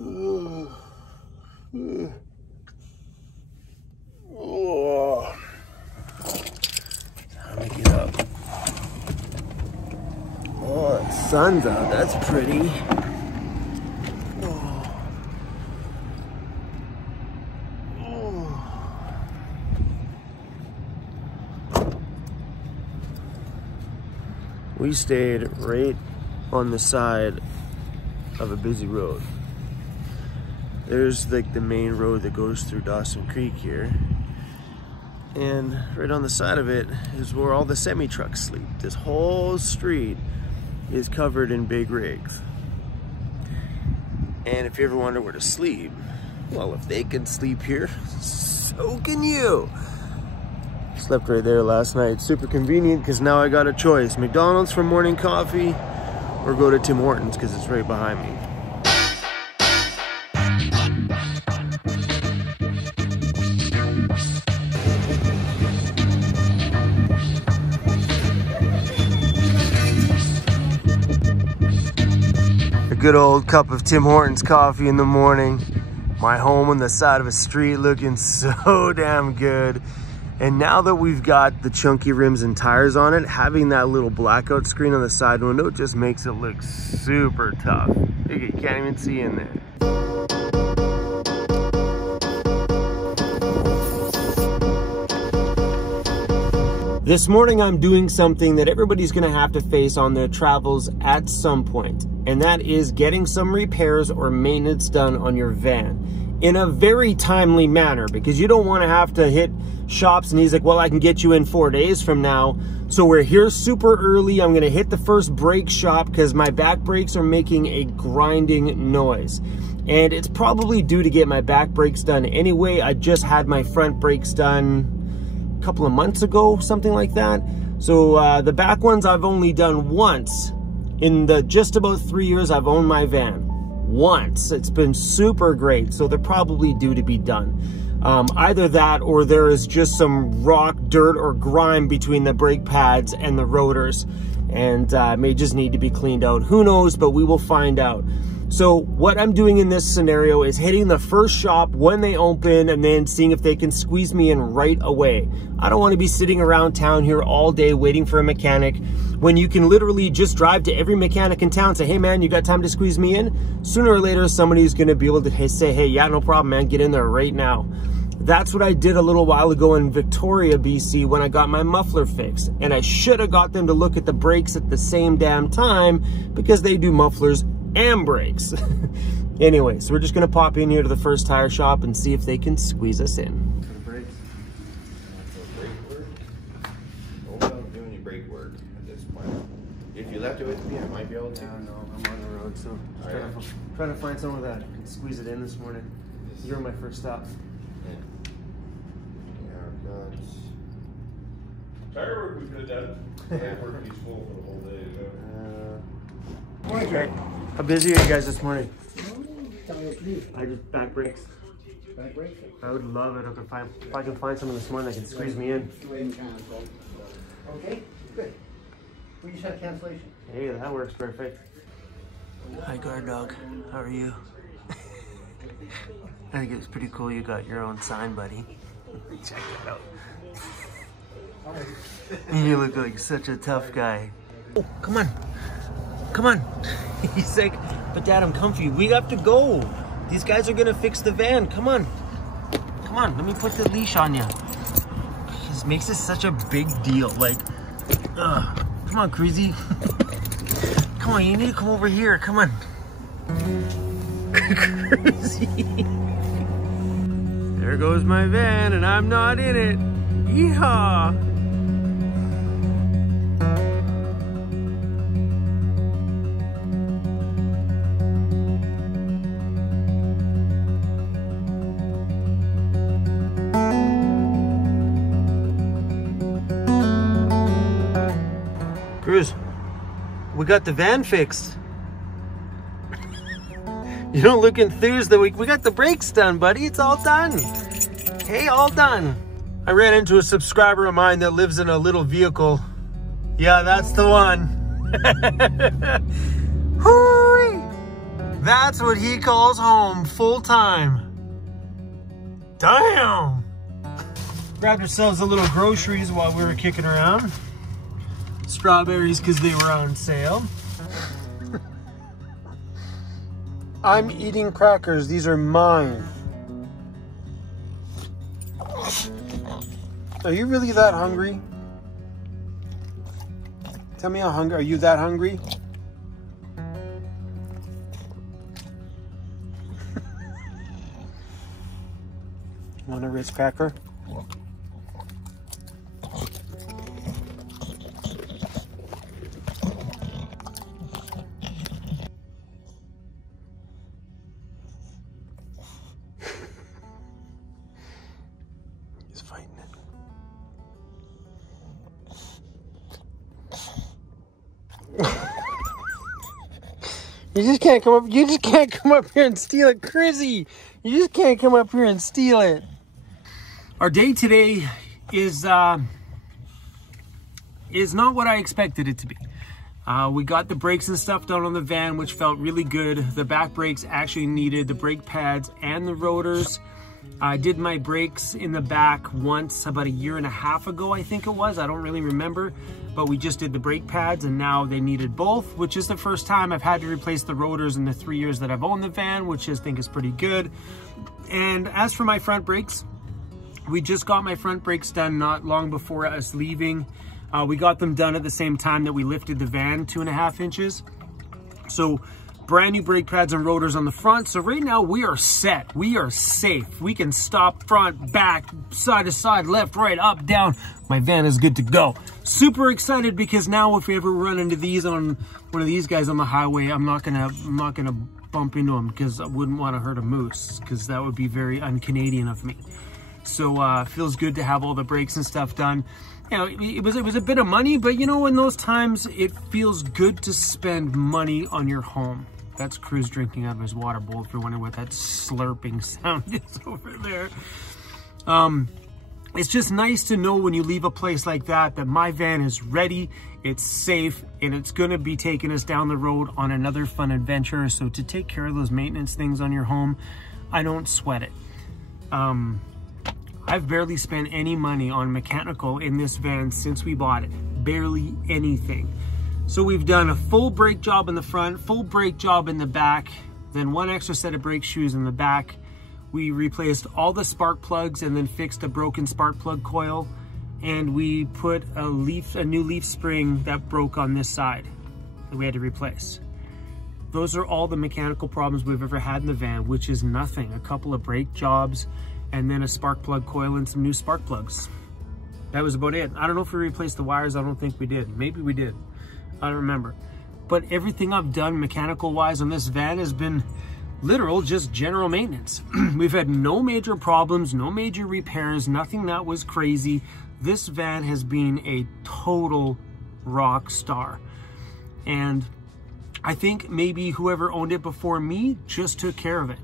Oh. Time to get up. Oh, the sun's out. That's pretty. We stayed right on the side of a busy road. There's like the main road that goes through Dawson Creek here. And right on the side of it is where all the semi-trucks sleep. This whole street is covered in big rigs. And if you ever wonder where to sleep, well, if they can sleep here, so can you. Slept right there last night. Super convenient because now I got a choice. McDonald's for morning coffee or go to Tim Hortons because it's right behind me. A good old cup of Tim Hortons coffee in the morning. My home on the side of a street looking so damn good. And now that we've got the chunky rims and tires on it, having that little blackout screen on the side window just makes it look super tough. You can't even see in there. This morning I'm doing something that everybody's gonna have to face on their travels at some point, and that is getting some repairs or maintenance done on your van in a very timely manner, because you don't want to have to hit shops and he's like, well, I can get you in 4 days from now. So we're here super early. I'm going to hit the first brake shop because my back brakes are making a grinding noise. And it's probably due to get my back brakes done anyway. I just had my front brakes done a couple of months ago, something like that. So the back ones I've only done once in the just about 3 years I've owned my van. Once. It's been super great, so they're probably due to be done. Either that or there is just some rock, dirt, or grime between the brake pads and the rotors, and may just need to be cleaned out. Who knows, but we will find out. So what I'm doing in this scenario is hitting the first shop when they open and then seeing if they can squeeze me in right away. I don't want to be sitting around town here all day waiting for a mechanic when you can literally just drive to every mechanic in town and say, hey man, you got time to squeeze me in? Sooner or later, somebody's going to be able to say, hey, yeah, no problem, man, get in there right now. That's what I did a little while ago in Victoria, BC when I got my muffler fixed. And I should have got them to look at the brakes at the same damn time because they do mufflers and brakes. Anyway, so we're just gonna pop in here to the first tire shop and see if they can squeeze us in. Brakes. Brake work. Oh, I'm doing any brake work at this point. If you left it with me, I might be able to. No, I'm on the road, so trying to find someone that can squeeze it in this morning. You're my first stop. Tire work we could have done. Tire work he's full for the whole day. Morning, Greg. How busy are you guys this morning? I just back brakes. Back brakes? I would love it if I can find someone this morning that can squeeze me in. Okay, good. We just had cancellation. Hey, that works perfect. Hi, guard dog. How are you? I think it's pretty cool you got your own sign, buddy. Check it out. You look like such a tough guy. Oh, come on. Come on. He's like, but Dad, I'm comfy. We have to go. These guys are gonna fix the van. Come on. Come on, let me put the leash on you. This makes this such a big deal. Like, come on, Cruzy. Come on, you need to come over here. Come on. Cruzy. There goes my van and I'm not in it. Yeehaw. CRUZ, we got the van fixed. You don't look enthused that we got the brakes done, buddy. It's all done. Hey, all done. I ran into a subscriber of mine that lives in a little vehicle. Yeah, that's the one. That's what he calls home full time. Damn! Grabbed ourselves a little groceries while we were kicking around. Strawberries because they were on sale. I'm eating crackers. These are mine. Are you really that hungry? Tell me how hungry. Are you that hungry? Want a Ritz cracker? He's fighting it. You just can't come up. You just can't come up here and steal it, Crizzy. You just can't come up here and steal it. Our day today is not what I expected it to be. We got the brakes and stuff done on the van, which felt really good. The back brakes actually needed the brake pads and the rotors. I did my brakes in the back once about 1.5 years ago, I think it was. I don't really remember, but we just did the brake pads and now they needed both, which is the first time I've had to replace the rotors in the 3 years that I've owned the van, which I think is pretty good. And as for my front brakes, we just got my front brakes done not long before us leaving. We got them done at the same time that we lifted the van 2.5 inches. So brand new brake pads and rotors on the front. So right now we are set. We are safe. We can stop, front, back, side to side, left, right, up, down. My van is good to go. Super excited because now if we ever run into these on one of these guys on the highway, I'm not gonna bump into them because I wouldn't want to hurt a moose because that would be very un-Canadian of me. So feels good to have all the brakes and stuff done. You know, it was a bit of money, but you know, in those times, it feels good to spend money on your home. That's CRUZ drinking out of his water bowl, if you're wondering what that slurping sound is over there. It's just nice to know when you leave a place like that, that my van is ready, it's safe, and it's gonna be taking us down the road on another fun adventure. So to take care of those maintenance things on your home, I don't sweat it. I've barely spent any money on mechanical in this van since we bought it. Barely anything. So we've done a full brake job in the front, full brake job in the back, then one extra set of brake shoes in the back. We replaced all the spark plugs and then fixed a broken spark plug coil. And we put a new leaf spring that broke on this side that we had to replace. Those are all the mechanical problems we've ever had in the van, which is nothing. A couple of brake jobs, and then a spark plug coil and some new spark plugs. That was about it. I don't know if we replaced the wires. I don't think we did. Maybe we did. I don't remember. But everything I've done mechanical wise on this van has been literal, just general maintenance. We've had no major problems, no major repairs, nothing that was crazy. This van has been a total rock star. And I think maybe whoever owned it before me just took care of it.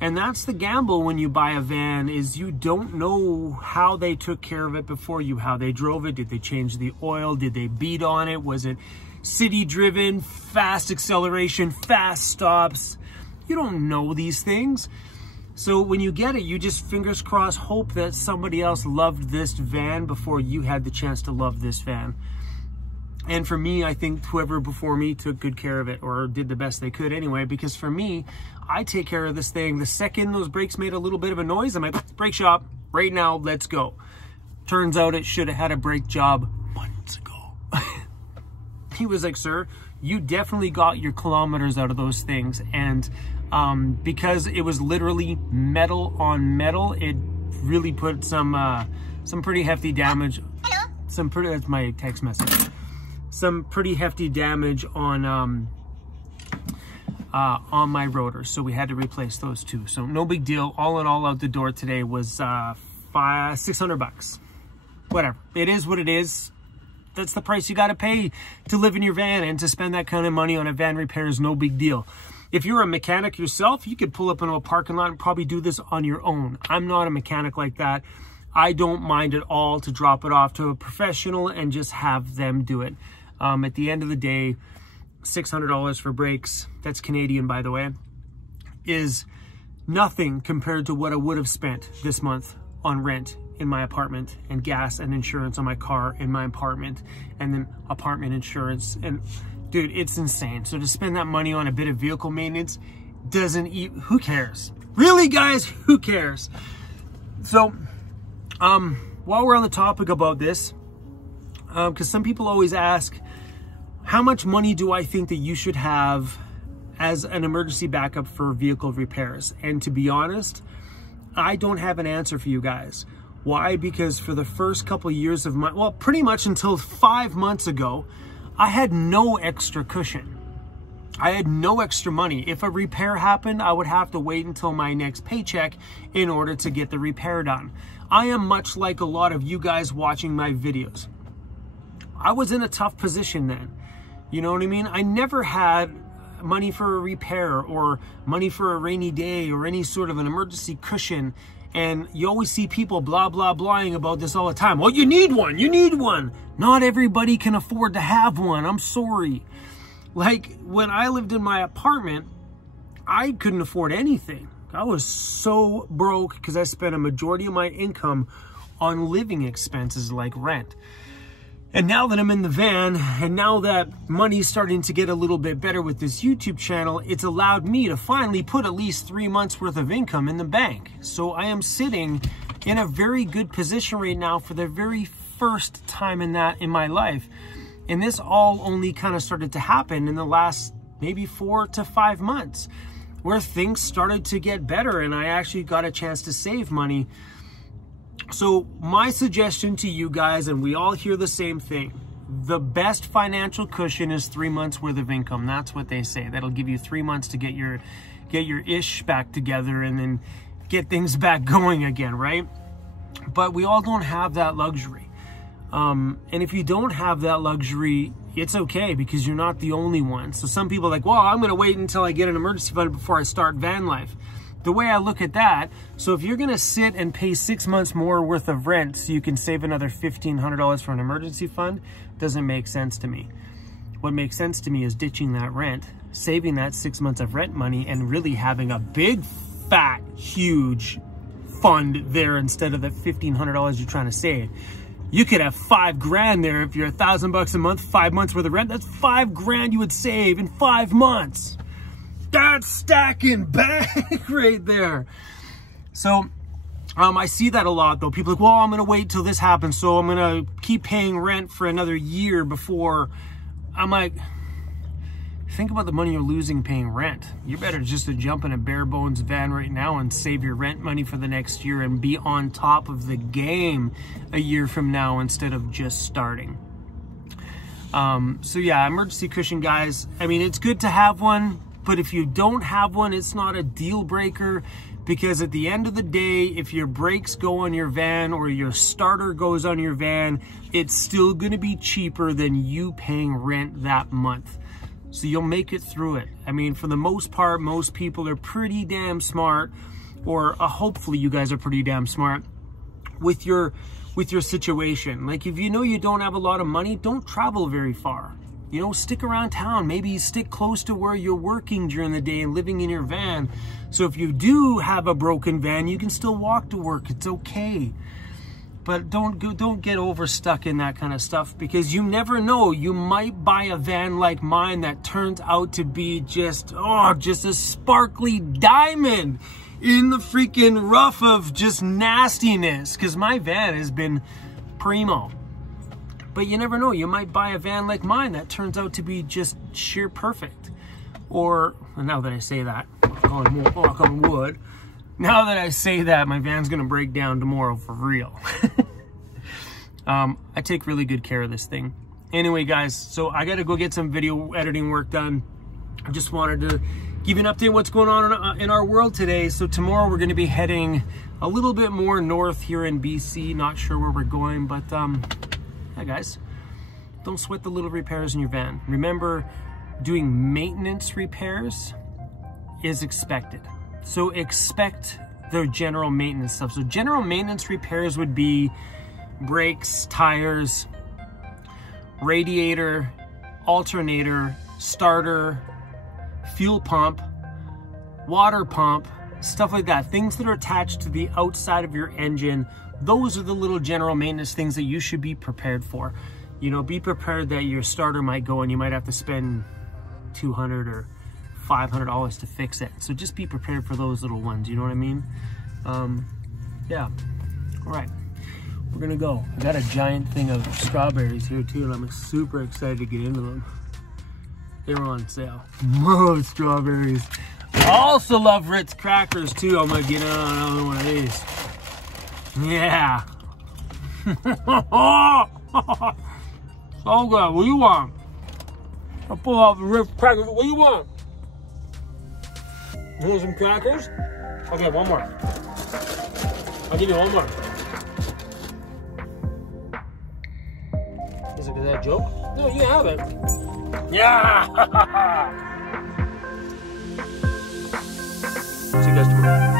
And that's the gamble when you buy a van, is you don't know how they took care of it before you, how they drove it. Did they change the oil? Did they beat on it? Was it city driven, fast acceleration, fast stops? You don't know these things. So when you get it, you just fingers crossed hope that somebody else loved this van before you had the chance to love this van. And for me, I think whoever before me took good care of it, or did the best they could anyway, because for me, I take care of this thing. The second those brakes made a little bit of a noise, I'm like, brake shop, right now, let's go. Turns out it should have had a brake job months ago. He was like, sir, you definitely got your kilometers out of those things. And because it was literally metal on metal, it really put some pretty hefty damage. Hello? That's my text message. Some pretty hefty damage on my rotors, so we had to replace those too. So no big deal. All in all, out the door today was $600. Whatever. It is what it is. That's the price you got to pay to live in your van, and to spend that kind of money on a van repair is no big deal. If you're a mechanic yourself, you could pull up into a parking lot and probably do this on your own. I'm not a mechanic like that. I don't mind at all to drop it off to a professional and just have them do it. At the end of the day, $600 for brakes, that's Canadian by the way, is nothing compared to what I would have spent this month on rent in my apartment, and gas and insurance on my car in my apartment, and then apartment insurance. And dude, it's insane. So to spend that money on a bit of vehicle maintenance who cares? Really, guys, who cares? So while we're on the topic about this, because some people always ask, how much money do I think that you should have as an emergency backup for vehicle repairs? And to be honest, I don't have an answer for you guys. Why? Because for the first couple of years of my, well, pretty much until 5 months ago, I had no extra cushion. I had no extra money. If a repair happened, I would have to wait until my next paycheck in order to get the repair done. I am much like a lot of you guys watching my videos. I was in a tough position then. You know what I mean? I never had money for a repair or money for a rainy day or any sort of an emergency cushion. And you always see people blah, blah, blahing about this all the time. Well, you need one, you need one. Not everybody can afford to have one, I'm sorry. Like, when I lived in my apartment, I couldn't afford anything. I was so broke because I spent a majority of my income on living expenses like rent. And now that I'm in the van, and now that money's starting to get a little bit better with this YouTube channel, it's allowed me to finally put at least 3 months worth of income in the bank. So I am sitting in a very good position right now for the very first time in my life. And this all only kind of started to happen in the last maybe 4 to 5 months, where things started to get better and I actually got a chance to save money. So my suggestion to you guys, and we all hear the same thing, the best financial cushion is 3 months worth of income. That's what they say. That'll give you 3 months to get your ish back together and then get things back going again, right? But we all don't have that luxury. And if you don't have that luxury, it's okay, because you're not the only one. So some people are like, well, I'm going to wait until I get an emergency fund before I start van life. The way I look at that, so if you're going to sit and pay 6 months more worth of rent so you can save another $1,500 for an emergency fund, doesn't make sense to me. What makes sense to me is ditching that rent, saving that 6 months of rent money, and really having a big, fat, huge fund there instead of the $1,500 you're trying to save. You could have $5 grand there. If you're $1,000 a month, 5 months worth of rent, that's $5 grand you would save in 5 months. That's stacking back right there. So I see that a lot though. People are like, well, I'm going to wait till this happens, so I'm going to keep paying rent for another year before. I'm like, think about the money you're losing paying rent. You're better just to jump in a bare bones van right now and save your rent money for the next year and be on top of the game a year from now instead of just starting. So yeah, emergency cushion, guys. I mean, it's good to have one, but if you don't have one, it's not a deal breaker, because at the end of the day, if your brakes go on your van or your starter goes on your van, it's still going to be cheaper than you paying rent that month. So you'll make it through it. I mean, for the most part, most people are pretty damn smart, or hopefully you guys are pretty damn smart with your situation. Like, if you know you don't have a lot of money, don't travel very far. You know, stick around town. Maybe stick close to where you're working during the day and living in your van. So if you do have a broken van, you can still walk to work. It's okay. But don't get overstuck in that kind of stuff, because you never know. You might buy a van like mine that turns out to be just a sparkly diamond in the freaking rough of just nastiness, because my van has been primo. But you never know. You might buy a van like mine that turns out to be just sheer perfect. Or, now that I say that, knock on wood, now that I say that, my van's gonna break down tomorrow for real. I take really good care of this thing. Anyway, guys, so I gotta go get some video editing work done. I just wanted to give you an update on what's going on in our world today. So tomorrow we're gonna be heading a little bit more north here in BC. Not sure where we're going, but yeah, guys, don't sweat the little repairs in your van. Remember, doing maintenance repairs is expected. So expect the general maintenance stuff. So general maintenance repairs would be brakes, tires, radiator, alternator, starter, fuel pump, water pump, stuff like that. Things that are attached to the outside of your engine, those are the little general maintenance things that you should be prepared for. You know, be prepared that your starter might go and you might have to spend $200 or $500 to fix it. So just be prepared for those little ones, you know what I mean? Yeah, all right, we're gonna go. I got a giant thing of strawberries here too, and I'm super excited to get into them. They were on sale. Love strawberries. I also love Ritz crackers too. I'm gonna get another one of these. Yeah. So good. What do you want? I'll pull out the Ritz crackers. What do you want? You want some crackers? Okay, one more. I'll give you one more. Is that a joke? No, you have it. Yeah! See you guys tomorrow.